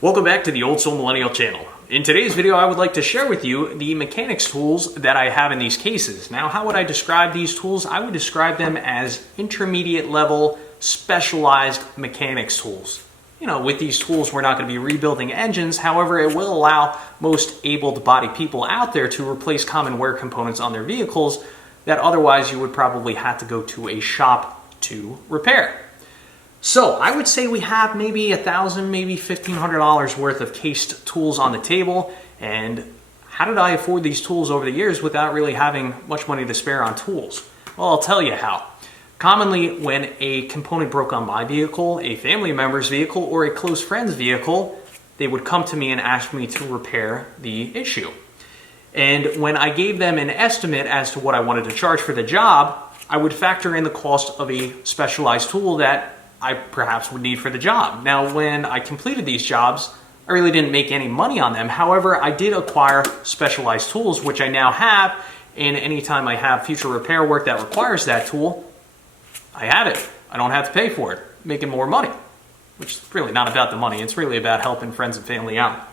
Welcome back to the Old Soul Millennial channel. In today's video, I would like to share with you the mechanics tools that I have in these cases. Now, how would I describe these tools? I would describe them as intermediate level, specialized mechanics tools. You know, with these tools, we're not going to be rebuilding engines. However, it will allow most able-bodied people out there to replace common wear components on their vehicles that otherwise you would probably have to go to a shop to repair. So I would say we have maybe $1,000, maybe $1,500 worth of cased tools on the table. And how did I afford these tools over the years without really having much money to spare on tools? Well, I'll tell you how. Commonly, when a component broke on my vehicle, a family member's vehicle, or a close friend's vehicle, they would come to me and ask me to repair the issue. And when I gave them an estimate as to what I wanted to charge for the job, I would factor in the cost of a specialized tool that I perhaps would need for the job. Now, when I completed these jobs, I really didn't make any money on them. However, I did acquire specialized tools, which I now have, and anytime I have future repair work that requires that tool, I have it. I don't have to pay for it, making more money, which is really not about the money. It's really about helping friends and family out.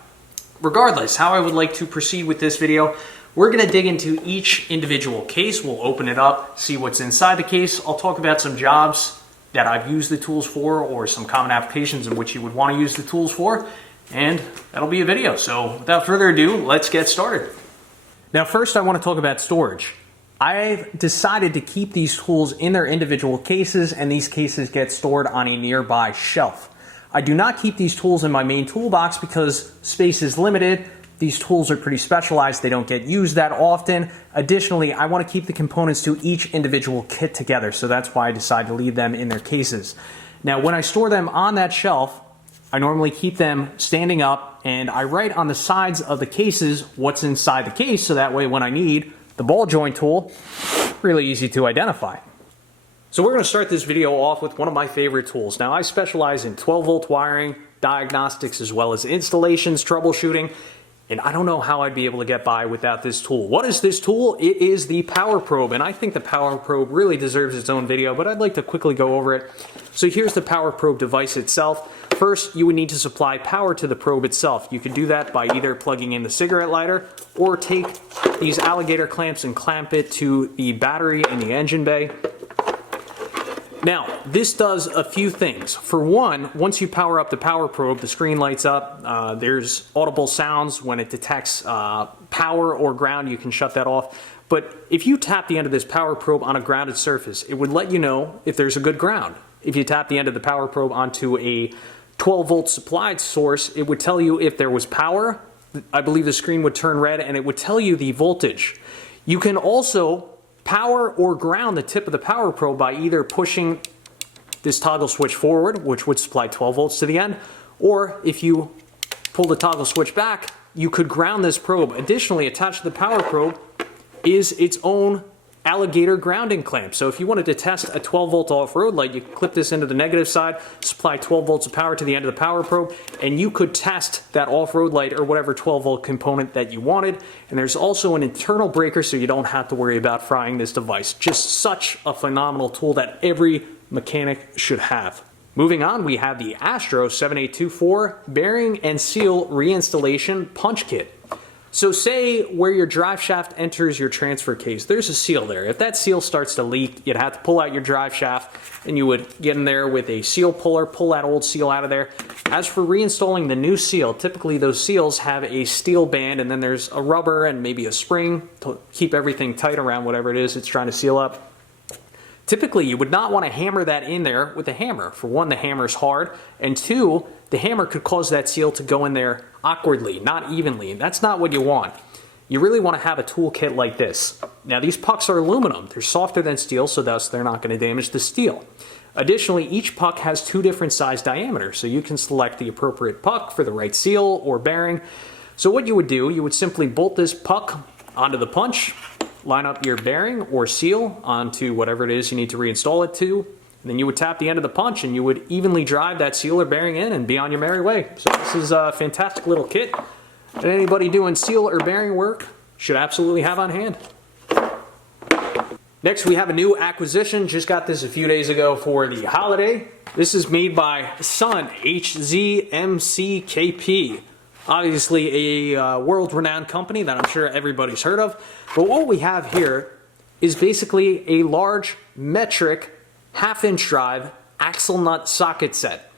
Regardless, how I would like to proceed with this video, we're going to dig into each individual case. We'll open it up, see what's inside the case. I'll talk about some jobs that I've used the tools for, or some common applications in which you would want to use the tools for, and that'll be a video. So without further ado, let's get started. Now first I want to talk about storage. I've decided to keep these tools in their individual cases, and these cases get stored on a nearby shelf. I do not keep these tools in my main toolbox because space is limited. These tools are pretty specialized. They don't get used that often. Additionally, I want to keep the components to each individual kit together, so that's why I decide to leave them in their cases. Now, when I store them on that shelf, I normally keep them standing up, and I write on the sides of the cases what's inside the case, so that way when I need the ball joint tool, really easy to identify. So we're going to start this video off with one of my favorite tools. Now, I specialize in 12-volt wiring, diagnostics, as well as installations, troubleshooting. And I don't know how I'd be able to get by without this tool. What is this tool? It is the power probe, and I think the power probe really deserves its own video, but I'd like to quickly go over it. So here's the power probe device itself. First, you would need to supply power to the probe itself. You can do that by either plugging in the cigarette lighter or take these alligator clamps and clamp it to the battery in the engine bay. Now, this does a few things. For one, once you power up the power probe, the screen lights up. There's audible sounds when it detects power or ground. You can shut that off. But if you tap the end of this power probe on a grounded surface, it would let you know if there's a good ground. If you tap the end of the power probe onto a 12-volt supplied source, it would tell you if there was power. I believe the screen would turn red, and it would tell you the voltage. You can also power or ground the tip of the power probe by either pushing this toggle switch forward, which would supply 12 volts to the end, or if you pull the toggle switch back, you could ground this probe. Additionally, attached to the power probe is its own alligator grounding clamp. So if you wanted to test a 12-volt off-road light, you clip this into the negative side, supply 12 volts of power to the end of the power probe, and you could test that off-road light or whatever 12-volt component that you wanted. And there's also an internal breaker, so you don't have to worry about frying this device. Just such a phenomenal tool that every mechanic should have. Moving on, we have the Astro 7824 bearing and seal reinstallation punch kit. So say where your drive shaft enters your transfer case, there's a seal there. If that seal starts to leak, you'd have to pull out your drive shaft, and you would get in there with a seal puller, pull that old seal out of there. As for reinstalling the new seal, typically those seals have a steel band, and then there's a rubber and maybe a spring to keep everything tight around whatever it is it's trying to seal up. Typically, you would not want to hammer that in there with a hammer. For one, the hammer's hard, and two, the hammer could cause that seal to go in there awkwardly, not evenly, and that's not what you want. You really want to have a toolkit like this. Now, these pucks are aluminum. They're softer than steel, so thus they're not going to damage the steel. Additionally, each puck has two different size diameters, so you can select the appropriate puck for the right seal or bearing. So what you would do, you would simply bolt this puck onto the punch, line up your bearing or seal onto whatever it is you need to reinstall it to, and then you would tap the end of the punch and you would evenly drive that seal or bearing in and be on your merry way. So this is a fantastic little kit that anybody doing seal or bearing work should absolutely have on hand. Next, we have a new acquisition. Just got this a few days ago for the holiday. This is made by Sun HZMCKP. Obviously a world-renowned company that I'm sure everybody's heard of. But what we have here is basically a large metric half-inch drive axle nut socket set.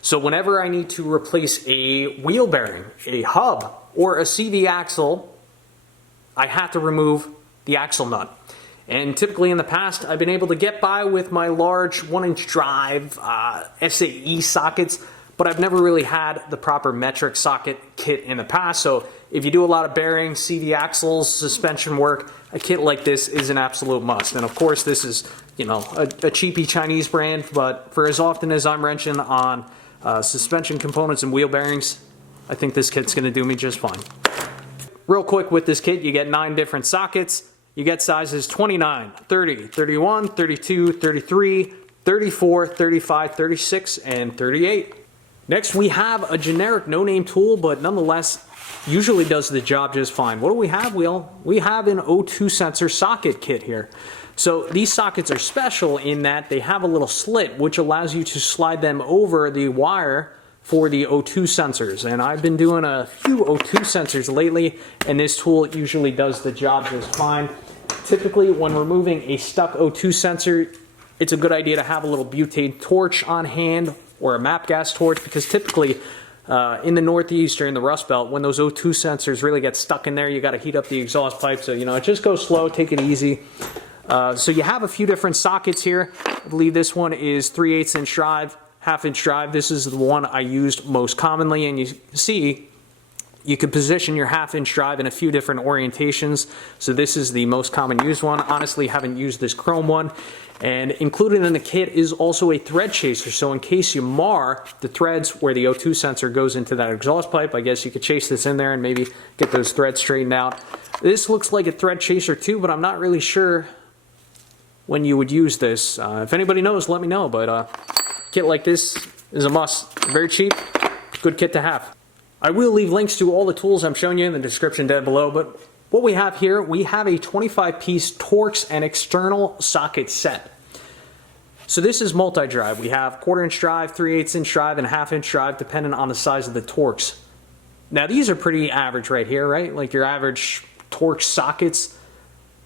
So whenever I need to replace a wheel bearing, a hub, or a CV axle, I have to remove the axle nut. And typically in the past, I've been able to get by with my large 1-inch drive SAE sockets, but I've never really had the proper metric socket kit in the past. So if you do a lot of bearings, CV axles, suspension work, a kit like this is an absolute must. And of course, this is, you know, a cheapy Chinese brand, but for as often as I'm wrenching on suspension components and wheel bearings, I think this kit's gonna do me just fine. Real quick with this kit, you get 9 different sockets. You get sizes 29, 30, 31, 32, 33, 34, 35, 36, and 38. Next, we have a generic no-name tool, but nonetheless, usually does the job just fine. What do we have? Well, we have an O2 sensor socket kit here. So these sockets are special in that they have a little slit, which allows you to slide them over the wire for the O2 sensors. And I've been doing a few O2 sensors lately, and this tool usually does the job just fine. Typically, when removing a stuck O2 sensor, it's a good idea to have a little butane torch on hand or a MAP gas torch, because typically in the Northeast or in the Rust Belt, when those O2 sensors really get stuck in there, you got to heat up the exhaust pipe. So, you know, just go slow, take it easy. So you have a few different sockets here. I believe this one is 3/8 inch drive, half-inch drive. This is the one I used most commonly, and you see you can position your half-inch drive in a few different orientations. So this is the most common used one. Honestly, haven't used this chrome one. And included in the kit is also a thread chaser. So in case you mar the threads where the O2 sensor goes into that exhaust pipe, I guess you could chase this in there and maybe get those threads straightened out. This looks like a thread chaser too, but I'm not really sure when you would use this. If anybody knows, let me know. But a kit like this is a must. Very cheap, good kit to have. I will leave links to all the tools I'm showing you in the description down below, but what we have here, we have a 25-piece Torx and external socket set. So this is multi-drive. We have 1/4-inch drive, 3/8 inch drive, and 1/2-inch drive, depending on the size of the Torx. Now these are pretty average right here, right? Like your average Torx sockets.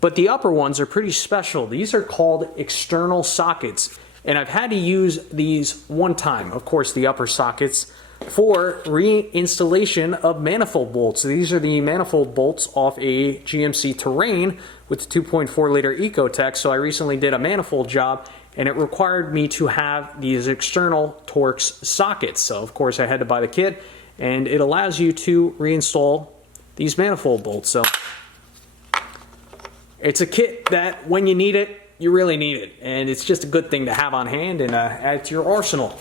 But the upper ones are pretty special. These are called external sockets. And I've had to use these one time, of course, the upper sockets, for reinstallation of manifold bolts. So these are the manifold bolts off a GMC Terrain with 2.4 liter Ecotech. So I recently did a manifold job, and it required me to have these external Torx sockets. So of course I had to buy the kit, and it allows you to reinstall these manifold bolts. So it's a kit that when you need it, you really need it. And it's just a good thing to have on hand and add to your arsenal.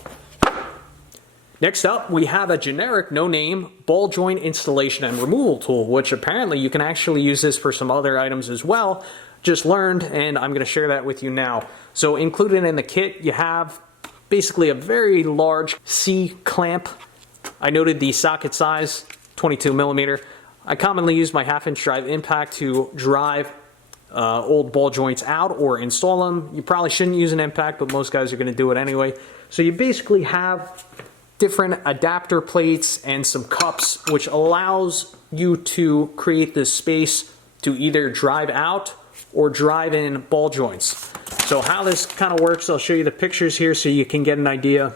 Next up, we have a generic no-name ball joint installation and removal tool, which apparently you can actually use this for some other items as well. Just learned, and I'm going to share that with you now. So included in the kit, you have basically a very large C-clamp. I noted the socket size, 22 millimeter. I commonly use my 1/2-inch drive impact to drive old ball joints out or install them. You probably shouldn't use an impact, but most guys are going to do it anyway. So you basically have different adapter plates and some cups, which allows you to create this space to either drive out or drive in ball joints. So how this kind of works, I'll show you the pictures here so you can get an idea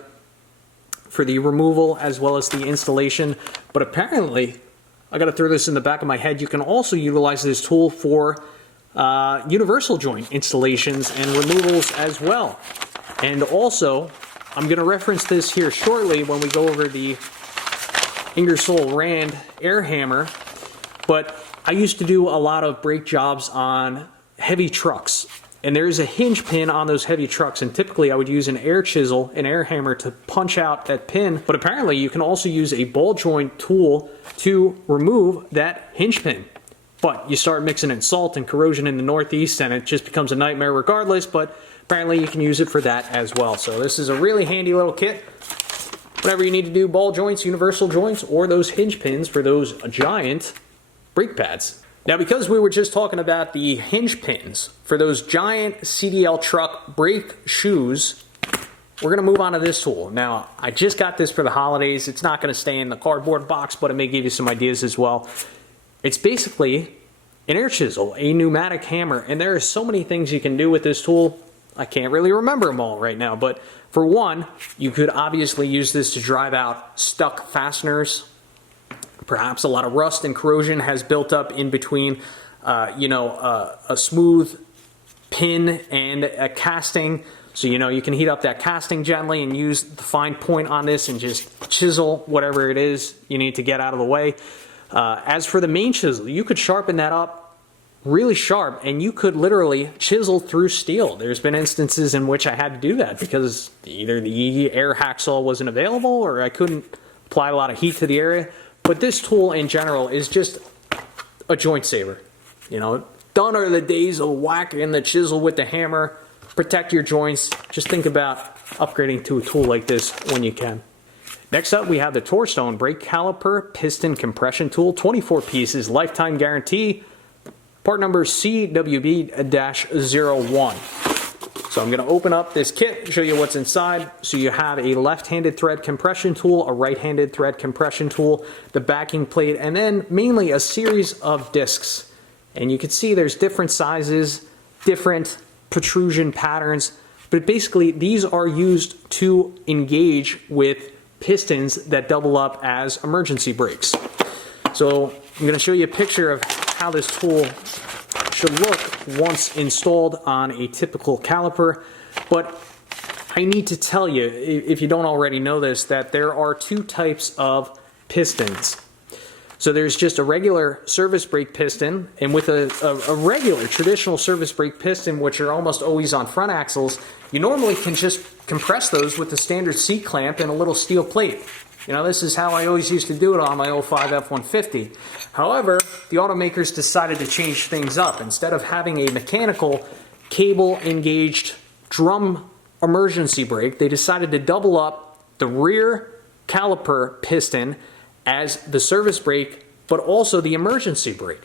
for the removal as well as the installation. But apparently, I got to throw this in the back of my head, you can also utilize this tool for universal joint installations and removals as well. And also, I'm going to reference this here shortly when we go over the Ingersoll Rand air hammer, but I used to do a lot of brake jobs on heavy trucks, and there is a hinge pin on those heavy trucks, and typically I would use an air chisel, an air hammer, to punch out that pin, but apparently you can also use a ball joint tool to remove that hinge pin. But you start mixing in salt and corrosion in the Northeast and it just becomes a nightmare regardless, but apparently you can use it for that as well. So this is a really handy little kit. Whatever you need to do, ball joints, universal joints, or those hinge pins for those giant brake pads. Now, because we were just talking about the hinge pins for those giant CDL truck brake shoes, we're going to move on to this tool. Now, I just got this for the holidays. It's not going to stay in the cardboard box, but it may give you some ideas as well. It's basically an air chisel, a pneumatic hammer, and there are so many things you can do with this tool. I can't really remember them all right now, but for one, you could obviously use this to drive out stuck fasteners. Perhaps a lot of rust and corrosion has built up in between, a smooth pin and a casting. So, you can heat up that casting gently and use the fine point on this and just chisel whatever it is you need to get out of the way. As for the main chisel, you could sharpen that up really sharp and you could literally chisel through steel. There's been instances in which I had to do that because either the air hacksaw wasn't available or I couldn't apply a lot of heat to the area. But this tool in general is just a joint saver. Done are the days of whacking the chisel with the hammer. Protect your joints. Just think about upgrading to a tool like this when you can. Next up, we have the Torx brake caliper piston compression tool, 24 pieces, lifetime guarantee, part number CWB-01. So I'm going to open up this kit, show you what's inside. So you have a left-handed thread compression tool, a right-handed thread compression tool, the backing plate, and then mainly a series of discs. And you can see there's different sizes, different protrusion patterns, but basically these are used to engage with pistons that double up as emergency brakes. So I'm going to show you a picture of how this tool should look once installed on a typical caliper, but I need to tell you, if you don't already know this, that there are two types of pistons. So there's just a regular service brake piston, and with a regular traditional service brake piston, which are almost always on front axles, you normally can just compress those with the standard C-clamp and a little steel plate. This is how I always used to do it on my 05 F-150. However, the automakers decided to change things up. Instead of having a mechanical cable-engaged drum emergency brake, they decided to double up the rear caliper piston as the service brake, but also the emergency brake.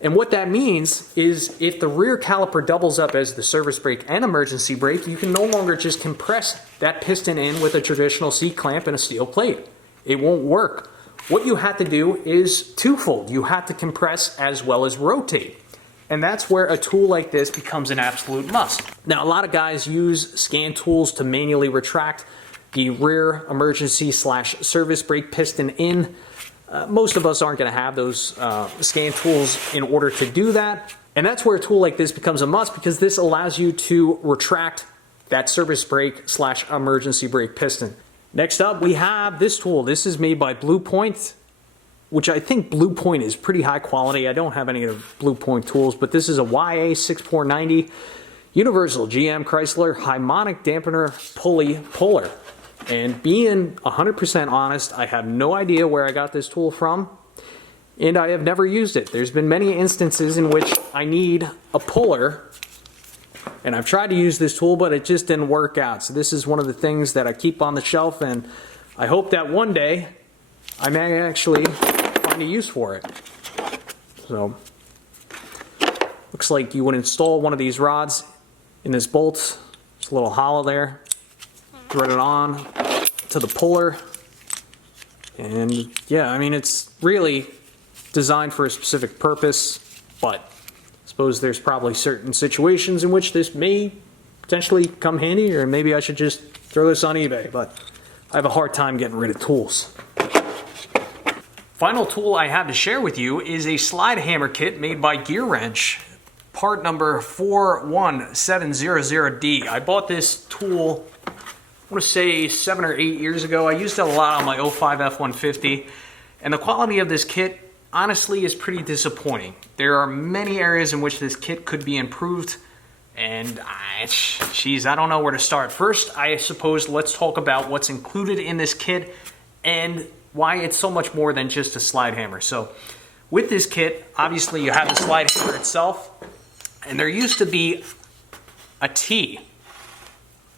And what that means is if the rear caliper doubles up as the service brake and emergency brake, you can no longer just compress that piston in with a traditional C-clamp and a steel plate. It won't work. What you have to do is twofold. You have to compress as well as rotate. And that's where a tool like this becomes an absolute must. Now, a lot of guys use scan tools to manually retract the rear emergency / service brake piston in. Most of us aren't going to have those scan tools in order to do that. And that's where a tool like this becomes a must, because this allows you to retract that service brake / emergency brake piston. Next up, we have this tool. This is made by Blue Point, which I think Blue Point is pretty high quality. I don't have any of the Blue Point tools, but this is a YA6490 Universal GM Chrysler Harmonic dampener pulley puller. And being 100% honest, I have no idea where I got this tool from, and I have never used it. There's been many instances in which I need a puller, and I've tried to use this tool, but it just didn't work out. So this is one of the things that I keep on the shelf, and I hope that one day I may actually find a use for it. So, looks like you would install one of these rods in this bolt. It's a little hollow there. Thread it on to the puller, and yeah, I mean, it's really designed for a specific purpose, but I suppose there's probably certain situations in which this may potentially come handy, or maybe I should just throw this on eBay, but I have a hard time getting rid of tools. Final tool I have to share with you is a slide hammer kit made by Gear Wrench, part number 41700D. I bought this tool, I want to say 7 or 8 years ago. I used it a lot on my 05 F-150, and the quality of this kit honestly is pretty disappointing. There are many areas in which this kit could be improved, and geez, I don't know where to start. First, I suppose let's talk about what's included in this kit and why it's so much more than just a slide hammer. So with this kit, obviously you have the slide hammer itself, and there used to be a T,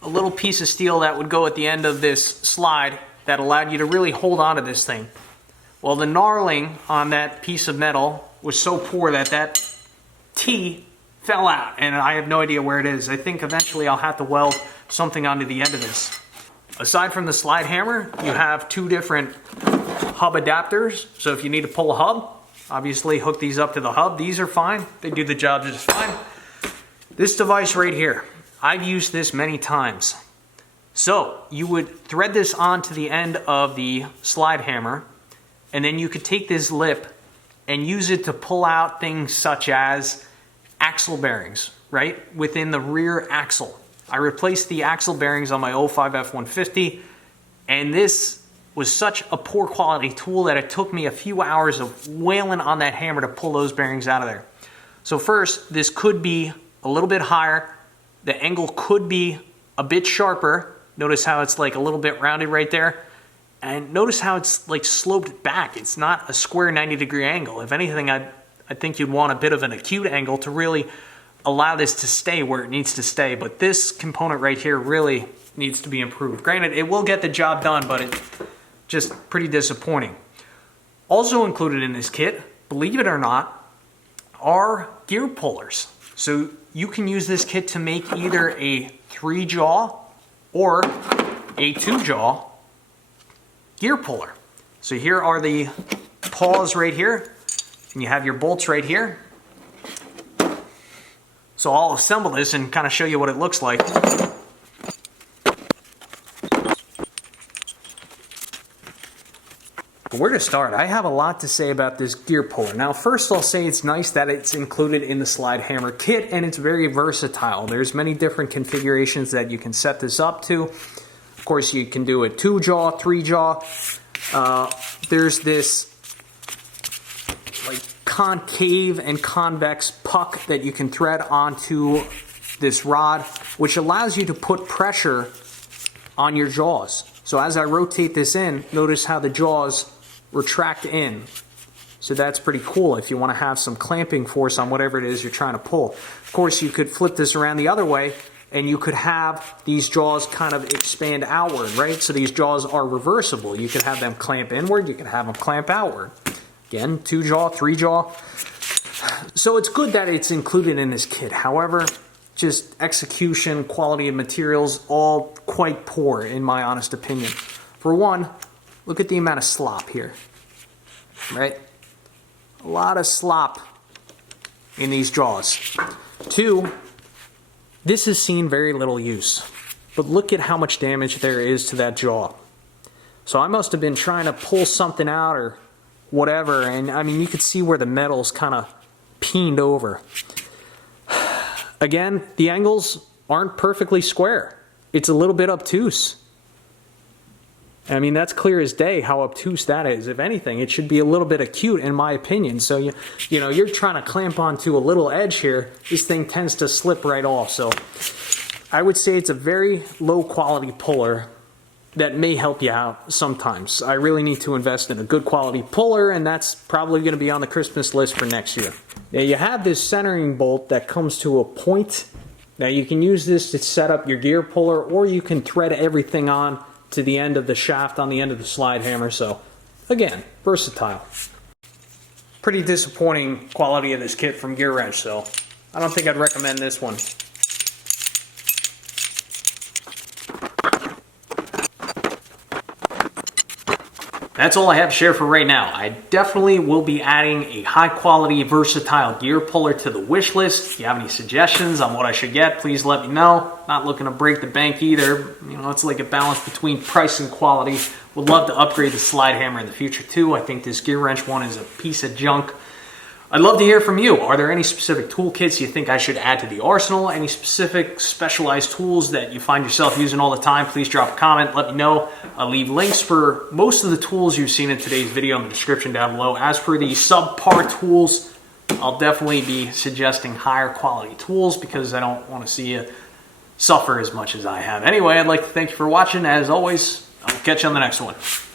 a little piece of steel that would go at the end of this slide that allowed you to really hold on to this thing. Well, the knurling on that piece of metal was so poor that that T fell out, and I have no idea where it is. I think eventually I'll have to weld something onto the end of this. Aside from the slide hammer, you have two different hub adapters. So if you need to pull a hub, obviously hook these up to the hub. These are fine. They do the job just fine. This device right here, I've used this many times. So you would thread this onto the end of the slide hammer, and then you could take this lip and use it to pull out things such as axle bearings, right? Within the rear axle. I replaced the axle bearings on my 05 F-150, and this was such a poor quality tool that it took me a few hours of wailing on that hammer to pull those bearings out of there. So first, this could be a little bit higher. The angle could be a bit sharper. Notice how it's like a little bit rounded right there. And notice how it's like sloped back. It's not a square 90-degree angle. If anything, I think you'd want a bit of an acute angle to really allow this to stay where it needs to stay. But this component right here really needs to be improved. Granted, it will get the job done, but it's just pretty disappointing. Also included in this kit, believe it or not, are gear pullers. So you can use this kit to make either a 3-jaw or a 2-jaw gear puller. So here are the paws right here, and you have your bolts right here. So I'll assemble this and kind of show you what it looks like. But where to start? I have a lot to say about this gear puller. Now, first I'll say it's nice that it's included in the slide hammer kit, and it's very versatile. There's many different configurations that you can set this up to. Of course, you can do a 2-jaw, 3-jaw. There's this like concave and convex puck that you can thread onto this rod, which allows you to put pressure on your jaws. So as I rotate this in, notice how the jaws retract in. So that's pretty cool if you want to have some clamping force on whatever it is you're trying to pull. Of course, you could flip this around the other way, and you could have these jaws kind of expand outward, right? So these jaws are reversible. You could have them clamp inward, you could have them clamp outward. Again, 2-jaw, 3-jaw. So it's good that it's included in this kit. However, just execution, quality of materials, all quite poor in my honest opinion. For one, look at the amount of slop here, right? A lot of slop in these jaws. Two, this has seen very little use, but look at how much damage there is to that jaw. So I must have been trying to pull something out or whatever, and I mean, you could see where the metal's kind of peened over. Again, the angles aren't perfectly square. It's a little bit obtuse. I mean, that's clear as day how obtuse that is. If anything, it should be a little bit acute in my opinion. So, you know, you're trying to clamp onto a little edge here, this thing tends to slip right off. So I would say it's a very low quality puller that may help you out sometimes. I really need to invest in a good quality puller, and that's probably going to be on the Christmas list for next year. Now you have this centering bolt that comes to a point. Now you can use this to set up your gear puller, or you can thread everything on to the end of the shaft on the end of the slide hammer. So again, versatile. Pretty disappointing quality of this kit from Gear Wrench, so I don't think I'd recommend this one. That's all I have to share for right now. I definitely will be adding a high quality, versatile gear puller to the wish list. If you have any suggestions on what I should get, please let me know. Not looking to break the bank either. You know, it's like a balance between price and quality. Would love to upgrade the slide hammer in the future too. I think this Gear Wrench one is a piece of junk. I'd love to hear from you. Are there any specific toolkits you think I should add to the arsenal? Any specific specialized tools that you find yourself using all the time? Please drop a comment. Let me know. I'll leave links for most of the tools you've seen in today's video in the description down below. As for the subpar tools, I'll definitely be suggesting higher quality tools because I don't want to see you suffer as much as I have. Anyway, I'd like to thank you for watching. As always, I'll catch you on the next one.